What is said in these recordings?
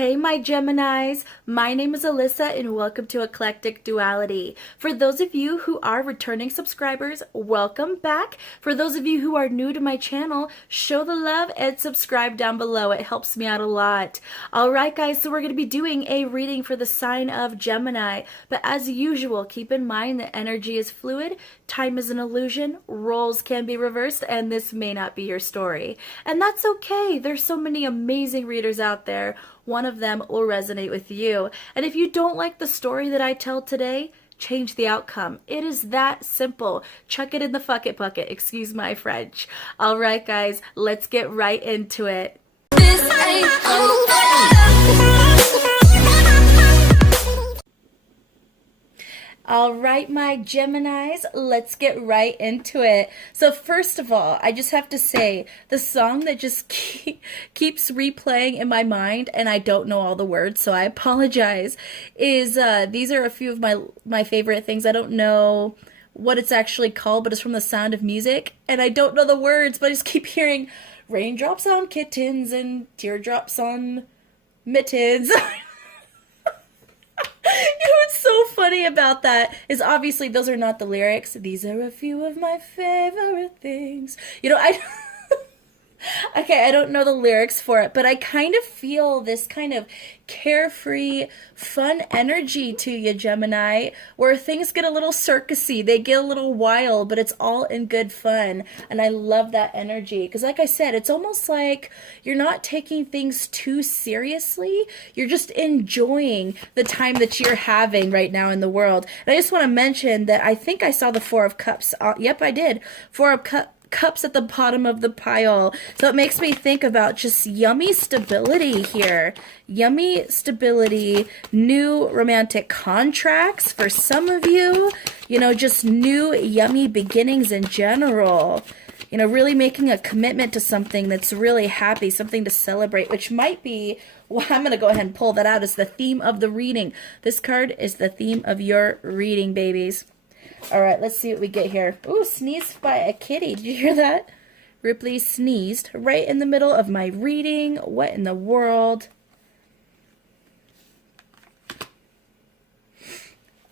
Hey my Geminis, my name is Alyssa and welcome to Eclectic Duality. For those of you who are returning subscribers, welcome back. For those of you who are new to my channel, show the love and subscribe down below. It helps me out a lot. Alright guys, so we're going to be doing a reading for the sign of Gemini. But as usual, keep in mind that energy is fluid, time is an illusion, roles can be reversed, and this may not be your story. And that's okay. There's so many amazing readers out there. One of them will resonate with you. And if you don't like the story that I tell today, change the outcome. It is that simple. Chuck it in the fuck it bucket. Excuse my French. All right, guys, let's get right into it. This ain't over. All right, my Geminis, let's get right into it. So first of all, I just have to say, the song that just keeps replaying in my mind, and I don't know all the words, so I apologize, is these are a few of my favorite things. I don't know what it's actually called, but it's from The Sound of Music, and I don't know the words, but I just keep hearing raindrops on kittens and teardrops on mittens. You know what's so funny about that is obviously those are not the lyrics. These are a few of my favorite things. You know, okay, I don't know the lyrics for it, but I kind of feel this kind of carefree, fun energy to you, Gemini, where things get a little circusy, they get a little wild, but it's all in good fun, and I love that energy, because like I said, it's almost like you're not taking things too seriously, you're just enjoying the time that you're having right now in the world. And I just want to mention that I think I saw the Four of Cups. Yep, I did. Four of Cups at the bottom of the pile. So it makes me think about just yummy stability here. Yummy stability, new romantic contracts for some of you. You know, just new yummy beginnings in general. You know, really making a commitment to something that's really happy, something to celebrate, which might be, well, I'm going to go ahead and pull that out as the theme of the reading. This card is the theme of your reading, babies. All right, let's see what we get here. Ooh, sneezed by a kitty. Did you hear that? Ripley sneezed right in the middle of my reading. What in the world?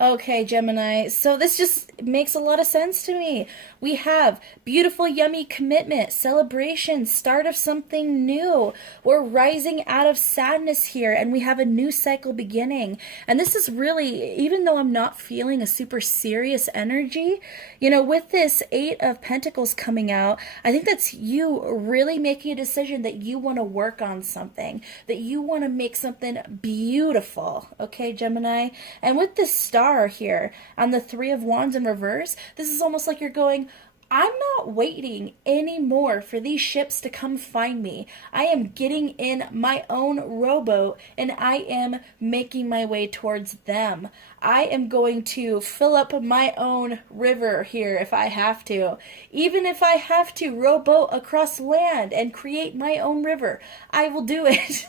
Okay, Gemini, so this just makes a lot of sense to me. We have beautiful, yummy commitment, celebration, start of something new. We're rising out of sadness here, and we have a new cycle beginning. And this is really, even though I'm not feeling a super serious energy, you know, with this Eight of Pentacles coming out, I think that's you really making a decision that you want to work on something, that you want to make something beautiful, okay, Gemini? And with this star here on the Three of Wands in reverse, this is almost like you're going, I'm not waiting anymore for these ships to come find me. I am getting in my own rowboat and I am making my way towards them. I am going to fill up my own river here if I have to. Even if I have to rowboat across land and create my own river, I will do it.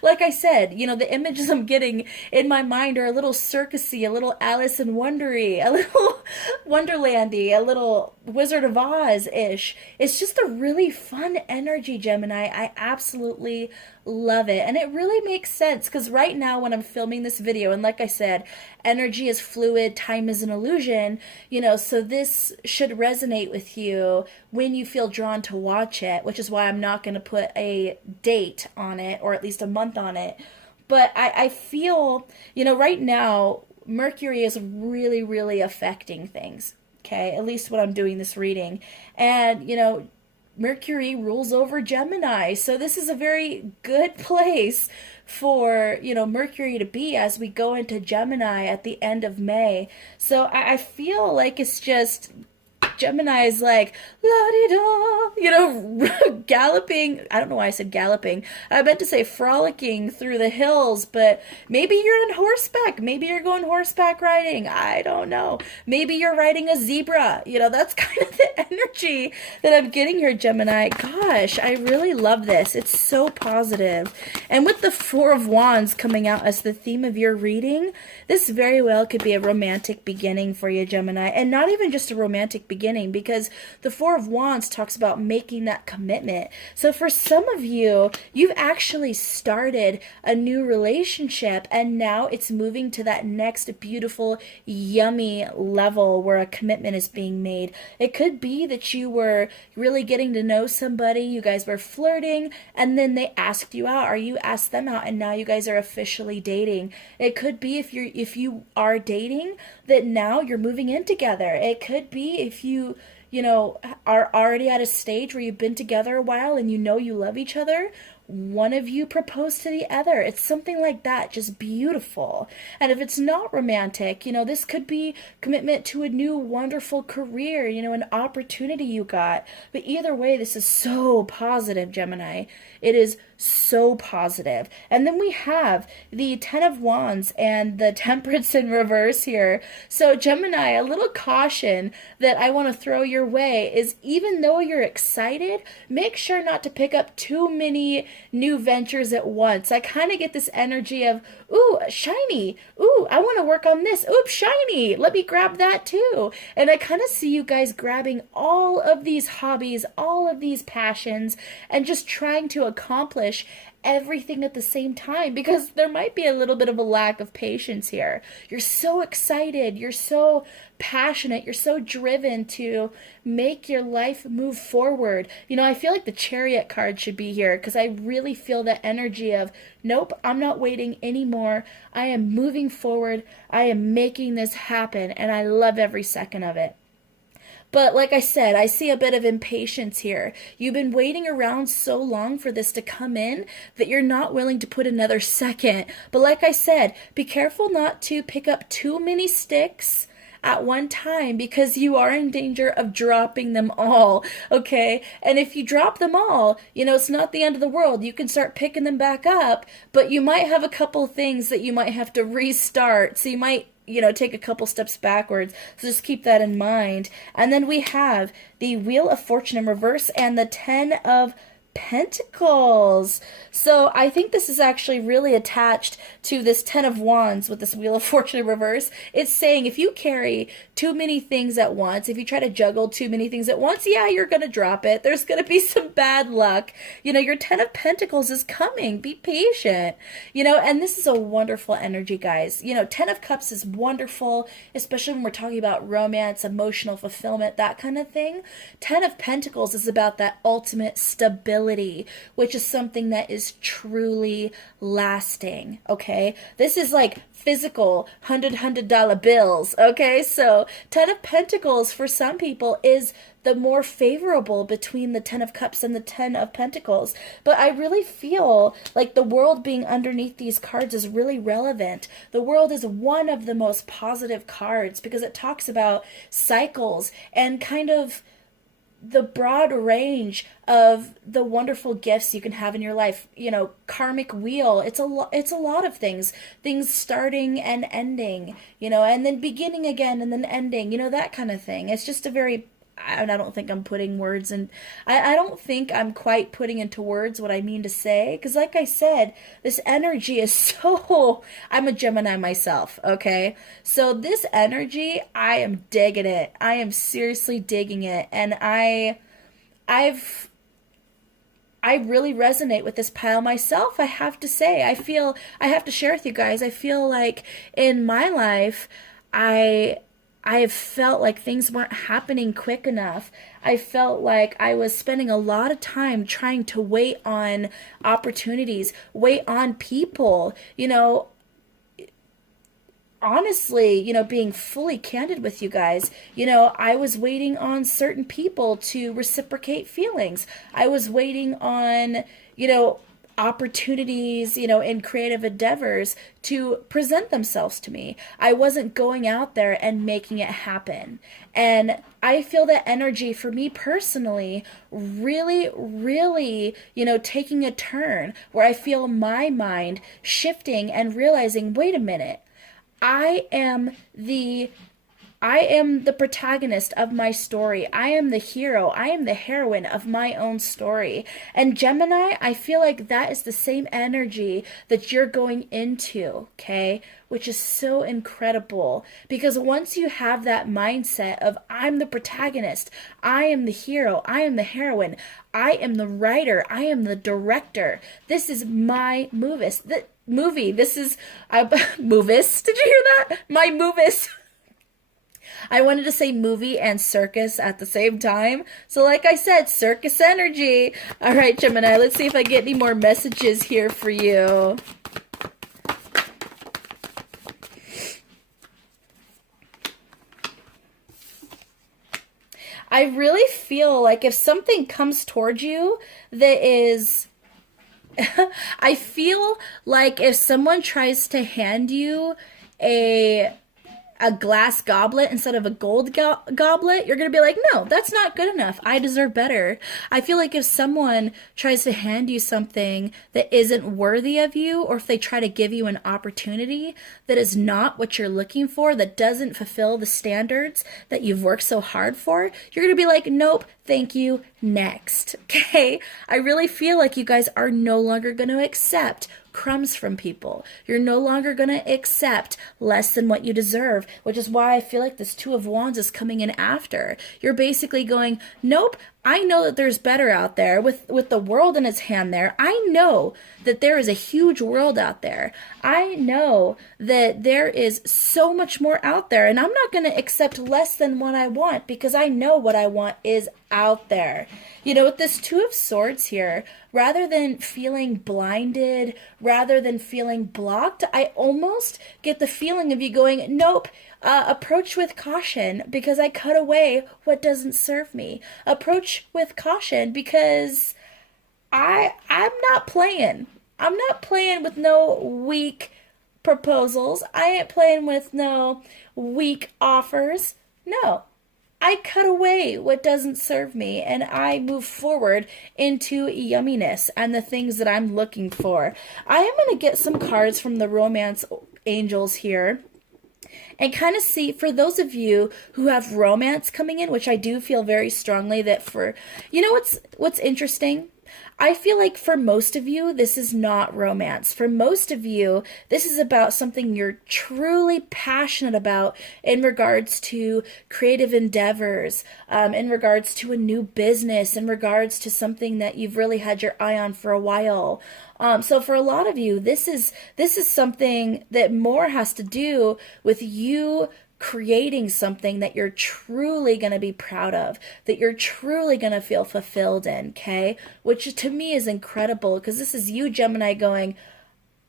Like I said, you know, the images I'm getting in my mind are a little circusy, a little Alice in Wondery, a little Wonderlandy, a little Wizard of Oz-ish. It's just a really fun energy, Gemini. I absolutely love it. And it really makes sense because right now when I'm filming this video, and like I said, energy is fluid, time is an illusion, you know, so this should resonate with you when you feel drawn to watch it, which is why I'm not going to put a date on it, or at least a month on it. But I feel, you know, right now, Mercury is really, really affecting things, okay? At least when I'm doing this reading. And, you know, Mercury rules over Gemini, so this is a very good place for, you know, Mercury to be as we go into Gemini at the end of May. So I feel like it's just Gemini is like, la-di-da, you know, galloping. I don't know why I said galloping. I meant to say frolicking through the hills, but maybe you're on horseback. Maybe you're going horseback riding. I don't know. Maybe you're riding a zebra. You know, that's kind of the energy that I'm getting here, Gemini. Gosh, I really love this. It's so positive. And with the Four of Wands coming out as the theme of your reading, this very well could be a romantic beginning for you, Gemini. And not even just a romantic beginning. beginning, because the Four of Wands talks about making that commitment. So for some of you, you've actually started a new relationship, and now it's moving to that next beautiful, yummy level where a commitment is being made. It could be that you were really getting to know somebody, you guys were flirting, and then they asked you out, or you asked them out, and now you guys are officially dating. It could be if you are dating, that now you're moving in together. It could be if you are already at a stage where you've been together a while and you love each other, one of you proposed to the other. It's something like that, just beautiful. And if it's not romantic, this could be commitment to a new wonderful career, an opportunity you got. But either way, this is so positive, Gemini. It is so positive. And then we have the Ten of Wands and the Temperance in reverse here. So Gemini, a little caution that I want to throw your way is, even though you're excited, make sure not to pick up too many new ventures at once. I kind of get this energy of, ooh, shiny. Ooh, I want to work on this. Oops, shiny. Let me grab that too. And I kind of see you guys grabbing all of these hobbies, all of these passions, and just trying to accomplish everything at the same time, because there might be a little bit of a lack of patience here. You're so excited, you're so passionate, you're so driven to make your life move forward. I feel like the Chariot card should be here, because I really feel the energy of, nope, I'm not waiting anymore. I am moving forward. I am making this happen, and I love every second of it. But like I said, I see a bit of impatience here. You've been waiting around so long for this to come in that you're not willing to put another second. But like I said, be careful not to pick up too many sticks at one time, because you are in danger of dropping them all, okay? And if you drop them all, it's not the end of the world. You can start picking them back up, but you might have a couple things that you might have to restart. So you might take a couple steps backwards. So just keep that in mind. And then we have the Wheel of Fortune in reverse and the Ten of Pentacles. So I think this is actually really attached to this Ten of Wands with this Wheel of Fortune in reverse. It's saying if you carry too many things at once, if you try to juggle too many things at once, yeah, you're going to drop it. There's going to be some bad luck. Your Ten of Pentacles is coming. Be patient. And this is a wonderful energy, guys. Ten of Cups is wonderful, especially when we're talking about romance, emotional fulfillment, that kind of thing. Ten of Pentacles is about that ultimate stability, which is something that is truly lasting, okay? This is like physical $100 bills, okay? So Ten of Pentacles for some people is the more favorable between the Ten of Cups and the Ten of Pentacles. But I really feel like the world being underneath these cards is really relevant. The world is one of the most positive cards because it talks about cycles and kind of the broad range of the wonderful gifts you can have in your life. Karmic wheel, it's a lot of things starting and ending, and then beginning again and then ending, that kind of thing. It's just a very, I don't think I'm putting words in, I don't think I'm quite putting into words what I mean to say, because like I said, this energy is so, I'm a Gemini myself, okay? So this energy, I am digging it. I am seriously digging it, and I really resonate with this pile myself, I have to say. I have to share with you guys, I feel like in my life, I have felt like things weren't happening quick enough. I felt like I was spending a lot of time trying to wait on opportunities, wait on people, honestly, being fully candid with you guys, I was waiting on certain people to reciprocate feelings. I was waiting on, opportunities, in creative endeavors to present themselves to me. I wasn't going out there and making it happen. And I feel that energy for me personally really, really, taking a turn where I feel my mind shifting and realizing, wait a minute, I am the I am the protagonist of my story. I am the hero. I am the heroine of my own story. And Gemini, I feel like that is the same energy that you're going into, okay? Which is so incredible, because once you have that mindset of I'm the protagonist, I am the hero, I am the heroine, I am the writer, I am the director. This is my movie. This is movies. Did you hear that? My movies. I wanted to say movie and circus at the same time. So like I said, circus energy. All right, Gemini, let's see if I get any more messages here for you. I really feel like if something comes towards you that is... I feel like if someone tries to hand you a glass goblet instead of a gold goblet, you're going to be like, no, that's not good enough. I deserve better. I feel like if someone tries to hand you something that isn't worthy of you, or if they try to give you an opportunity that is not what you're looking for, that doesn't fulfill the standards that you've worked so hard for, you're going to be like, nope, thank you, next. Okay? I really feel like you guys are no longer going to accept crumbs from people. You're no longer going to accept less than what you deserve, which is why I feel like this Two of Wands is coming in after. You're basically going, nope, I know that there's better out there with the world in its hand there. I know that there is a huge world out there. I know that there is so much more out there, and I'm not going to accept less than what I want because I know what I want is out there. You know, with this Two of Swords here, rather than feeling blinded, rather than feeling blocked, I almost get the feeling of you going, nope, approach with caution because I cut away what doesn't serve me. Approach with caution because I'm not playing. I'm not playing with no weak proposals. I ain't playing with no weak offers. No. I cut away what doesn't serve me and I move forward into yumminess and the things that I'm looking for. I am going to get some cards from the romance angels here and kind of see, for those of you who have romance coming in, which I do feel very strongly that for, you know what's interesting? I feel like for most of you, this is not romance. For most of you, this is about something you're truly passionate about in regards to creative endeavors, in regards to a new business, in regards to something that you've really had your eye on for a while. So for a lot of you, this is something that more has to do with you creating something that you're truly going to be proud of, that you're truly going to feel fulfilled in, okay? Which to me is incredible because this is you, Gemini, going,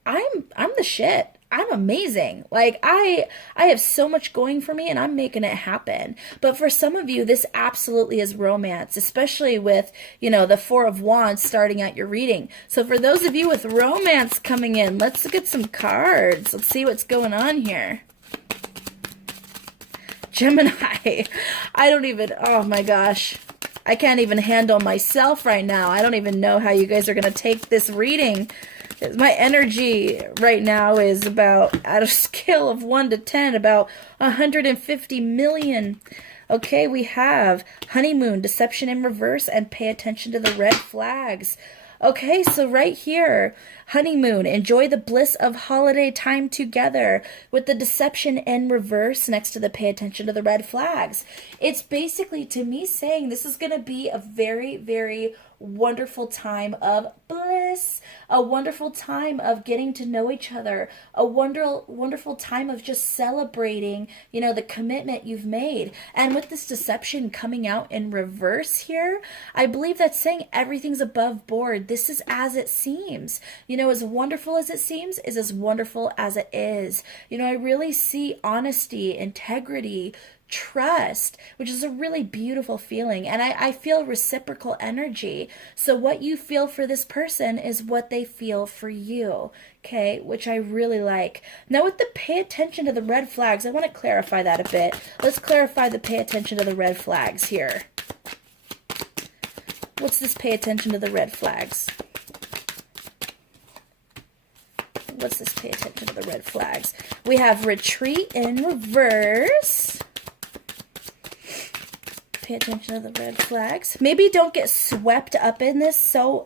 I'm the shit. I'm amazing. Like I have so much going for me and I'm making it happen. But for some of you, this absolutely is romance, especially with, you know, the Four of Wands starting out your reading. So for those of you with romance coming in, let's look at some cards. Let's see what's going on here. Gemini, I don't even, oh my gosh, I can't even handle myself right now. I don't even know how you guys are going to take this reading. My energy right now is about, at a scale of 1 to 10, about 150 million. Okay, we have honeymoon, deception in reverse, and pay attention to the red flags. Okay, so right here, honeymoon, enjoy the bliss of holiday time together, with the deception in reverse next to the pay attention to the red flags. It's basically, to me, saying this is going to be a very, very wonderful time of bliss, a wonderful time of getting to know each other, a wonderful time of just celebrating, you know, the commitment you've made. And with this deception coming out in reverse here, I believe that's saying everything's above board. This is as it seems. You know, as wonderful as it seems is as wonderful as it is. You know, I really see honesty, integrity, trust, which is a really beautiful feeling. And I feel reciprocal energy. So what you feel for this person is what they feel for you. Okay, which I really like. Now with the pay attention to the red flags, I want to clarify that a bit. Let's clarify the pay attention to the red flags here. What's this pay attention to the red flags? What's this pay attention to the red flags? We have retreat in reverse. pay attention to the red flags. Maybe don't get swept up in this so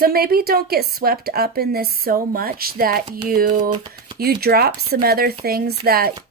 maybe don't get swept up in this so much that you drop some other things that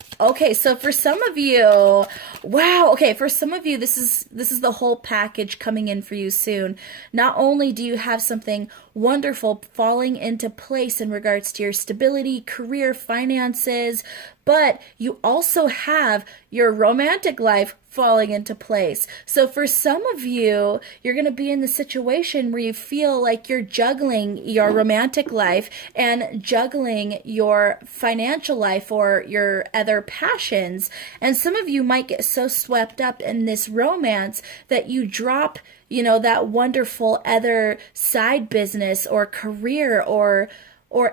so for some of you, wow, for some of you, this is the whole package coming in for you soon. Not only do you have something wonderful falling into place in regards to your stability, career, finances, but you also have your romantic life falling into place. So for some of you, you're going to be in the situation where you feel like you're juggling your romantic life and juggling your financial life or your other passions. And some of you might get so swept up in this romance that you drop, that wonderful other side business or career or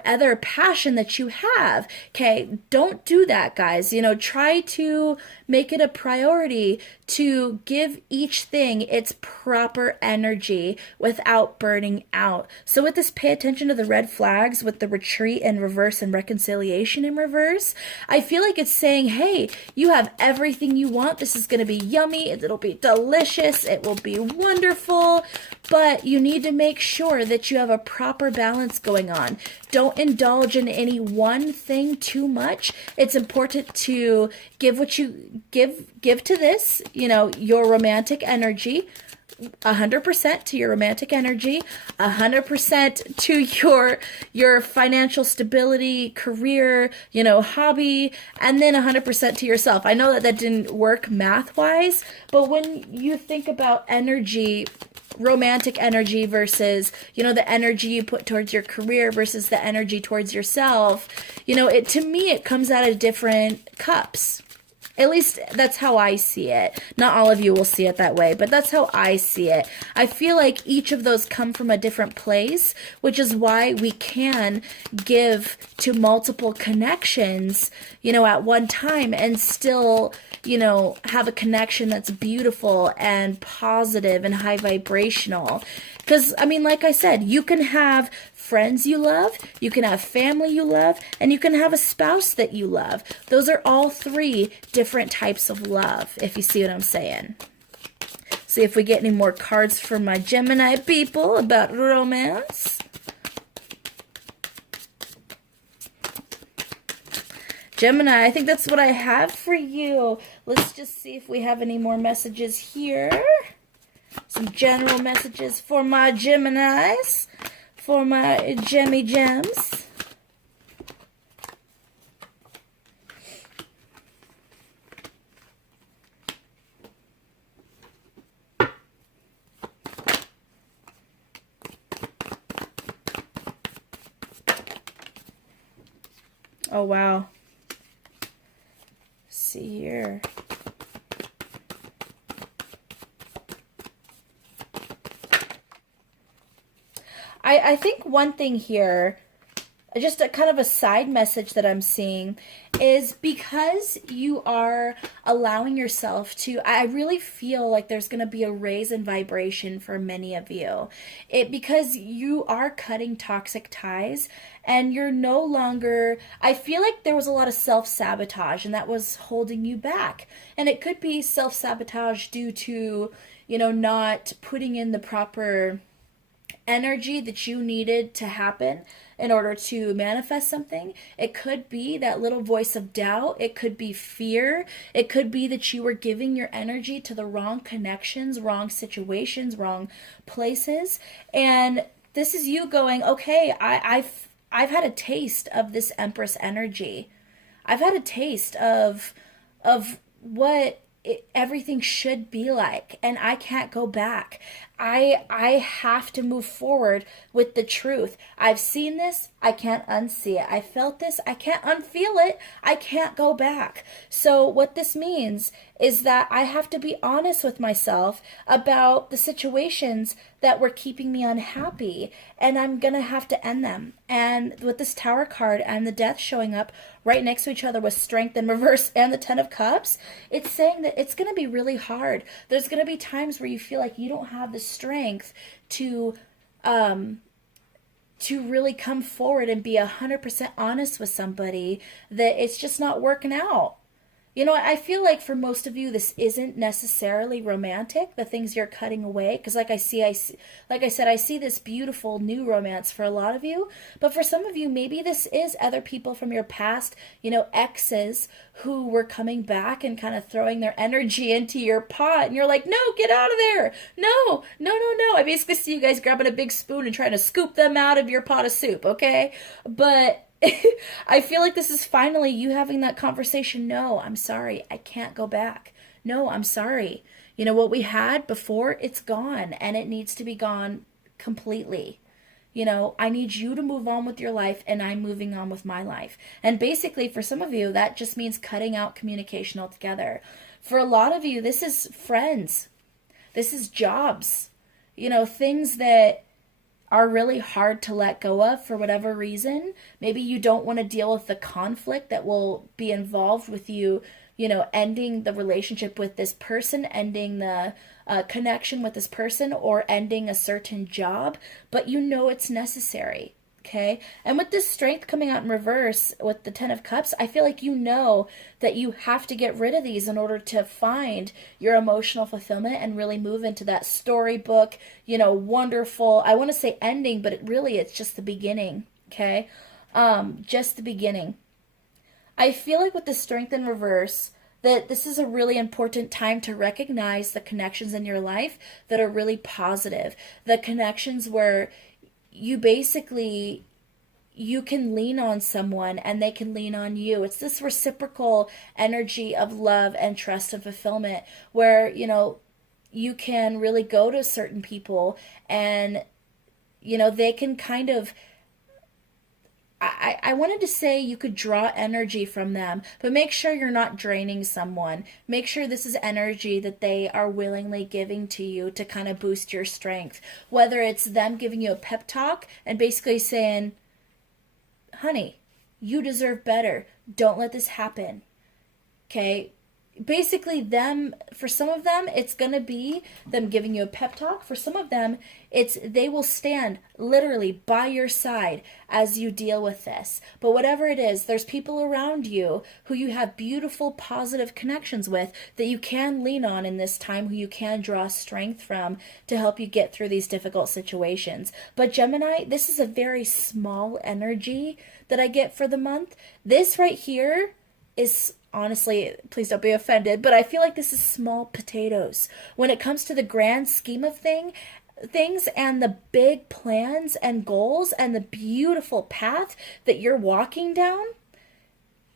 other passion that you have. Okay, don't do that, guys. Try to make it a priority to give each thing its proper energy without burning out. So with this, pay attention to the red flags with the retreat in reverse and reconciliation in reverse. I feel like it's saying, hey, you have everything you want. This is going to be yummy. It'll be delicious. It will be wonderful. But you need to make sure that you have a proper balance going on. Don't indulge in any one thing too much. It's important to give what you give to this, your romantic energy, 100% to your romantic energy, 100% to your financial stability, career, hobby, and then 100% to yourself. I know that didn't work math-wise, but when you think about energy, romantic energy versus, the energy you put towards your career versus the energy towards yourself, to me, it comes out of different cups. At least that's how I see it. Not all of you will see it that way, but that's how I see it. I feel like each of those come from a different place, which is why we can give to multiple connections, at one time and still, have a connection that's beautiful and positive and high vibrational. Because, like I said, you can have friends you love, you can have family you love, and you can have a spouse that you love. Those are all three different types of love, if you see what I'm saying. See if we get any more cards from my Gemini people about romance. Gemini, I think that's what I have for you. Let's just see if we have any more messages here. Some general messages for my Geminis, for my Gemmy Gems. Oh, wow. See here. I think one thing here, just a kind of a side message that I'm seeing, is because you are allowing yourself to, I really feel like there's going to be a raise in vibration for many of you. Because you are cutting toxic ties and you're no longer, I feel like there was a lot of self-sabotage and that was holding you back. And it could be self-sabotage due to, not putting in the proper energy that you needed to happen in order to manifest something. It could be that little voice of doubt. It could be fear. It could be that you were giving your energy to the wrong connections, wrong situations, wrong places. And this is you going, okay, I've had a taste of this Empress energy. I've had a taste of what everything should be like, and I can't go back. I have to move forward with the truth. I've seen this, I can't unsee it. I felt this, I can't unfeel it. I can't go back. So what this means is that I have to be honest with myself about the situations that were keeping me unhappy, and I'm gonna have to end them. And with this Tower card and the Death showing up right next to each other with Strength in reverse and the Ten of Cups, it's saying that it's gonna be really hard. There's gonna be times where you feel like you don't have the strength to really come forward and be 100% honest with somebody, that it's just not working out. You know, I feel like for most of you, this isn't necessarily romantic, the things you're cutting away. Because, like I said, I see this beautiful new romance for a lot of you. But for some of you, maybe this is other people from your past, you know, exes who were coming back and kind of throwing their energy into your pot. And you're like, no, get out of there. No, no, no, no. I basically see you guys grabbing a big spoon and trying to scoop them out of your pot of soup, okay? But I feel like this is finally you having that conversation. No, I'm sorry. I can't go back. No, I'm sorry. You know, what we had before, it's gone and it needs to be gone completely. You know, I need you to move on with your life and I'm moving on with my life. And basically, for some of you, that just means cutting out communication altogether. For a lot of you, this is friends. This is jobs. You know, things that are really hard to let go of for whatever reason. Maybe you don't want to deal with the conflict that will be involved with you, you know, ending the relationship with this person, ending the connection with this person, or ending a certain job, but you know it's necessary. Okay. And with this strength coming out in reverse with the 10 of Cups, I feel like you know that you have to get rid of these in order to find your emotional fulfillment and really move into that storybook, you know, wonderful, I want to say ending, but it's just the beginning. Okay. Just the beginning. I feel like with the strength in reverse, that this is a really important time to recognize the connections in your life that are really positive. The connections where you basically, you can lean on someone and they can lean on you. It's this reciprocal energy of love and trust and fulfillment where, you know, you can really go to certain people and, you know, they can kind of, I wanted to say you could draw energy from them, but make sure you're not draining someone. Make sure this is energy that they are willingly giving to you to kind of boost your strength. Whether it's them giving you a pep talk and basically saying, honey, you deserve better. Don't let this happen. Okay? Basically them, for some of them, it's going to be them giving you a pep talk. For some of them, it's they will stand literally by your side as you deal with this. But whatever it is, there's people around you who you have beautiful, positive connections with that you can lean on in this time, who you can draw strength from to help you get through these difficult situations. But Gemini, this is a very small energy that I get for the month. This right here is, honestly, please don't be offended, but I feel like this is small potatoes when it comes to the grand scheme of things and the big plans and goals and the beautiful path that you're walking down.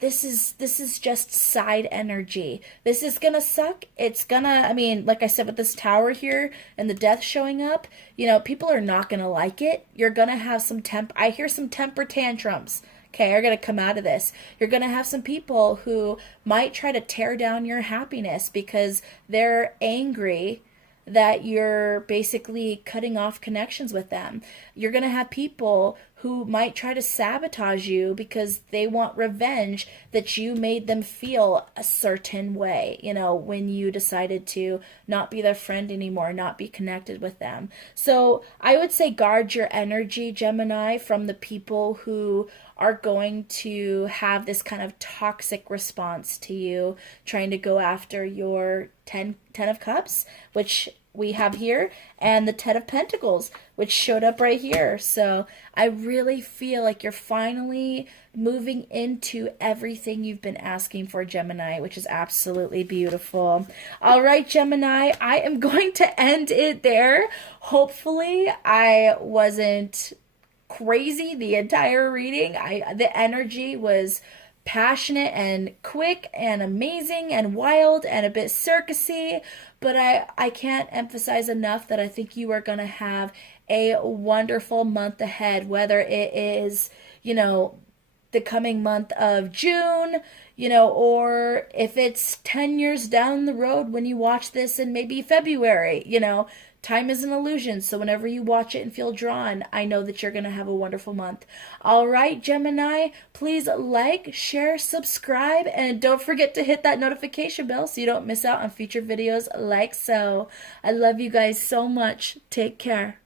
This is just side energy. This is gonna suck. It's gonna, I mean, like I said, with this tower here and the death showing up, you know, people are not gonna like it. You're gonna have some I hear some temper tantrums. Okay, are going to come out of this. You're going to have some people who might try to tear down your happiness because they're angry that you're basically cutting off connections with them. You're going to have people who might try to sabotage you because they want revenge that you made them feel a certain way, you know, when you decided to not be their friend anymore, not be connected with them. So I would say guard your energy, Gemini, from the people who are going to have this kind of toxic response to you, trying to go after your 10 of Cups, which we have here, and the 10 of Pentacles, which showed up right here. So I really feel like you're finally moving into everything you've been asking for, Gemini, which is absolutely beautiful. All right, Gemini, I am going to end it there. Hopefully I wasn't crazy the entire reading. The energy was passionate and quick and amazing and wild and a bit circusy, but I can't emphasize enough that I think you are going to have a wonderful month ahead, whether it is, you know, the coming month of June, you know, or if it's 10 years down the road when you watch this in maybe February, you know. Time is an illusion, so whenever you watch it and feel drawn, I know that you're going to have a wonderful month. All right, Gemini, please like, share, subscribe, and don't forget to hit that notification bell so you don't miss out on future videos like so. I love you guys so much. Take care.